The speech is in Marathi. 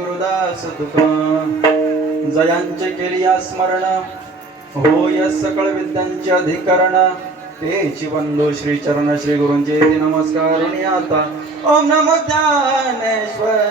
गुरुदास तुका जयांचे केली स्मरण होय सकळ विद्यांचे अधिकरण तेची बंधू श्री चरण श्री गुरूंचे नमस्कार आता ओम नमो ज्ञानेश्वर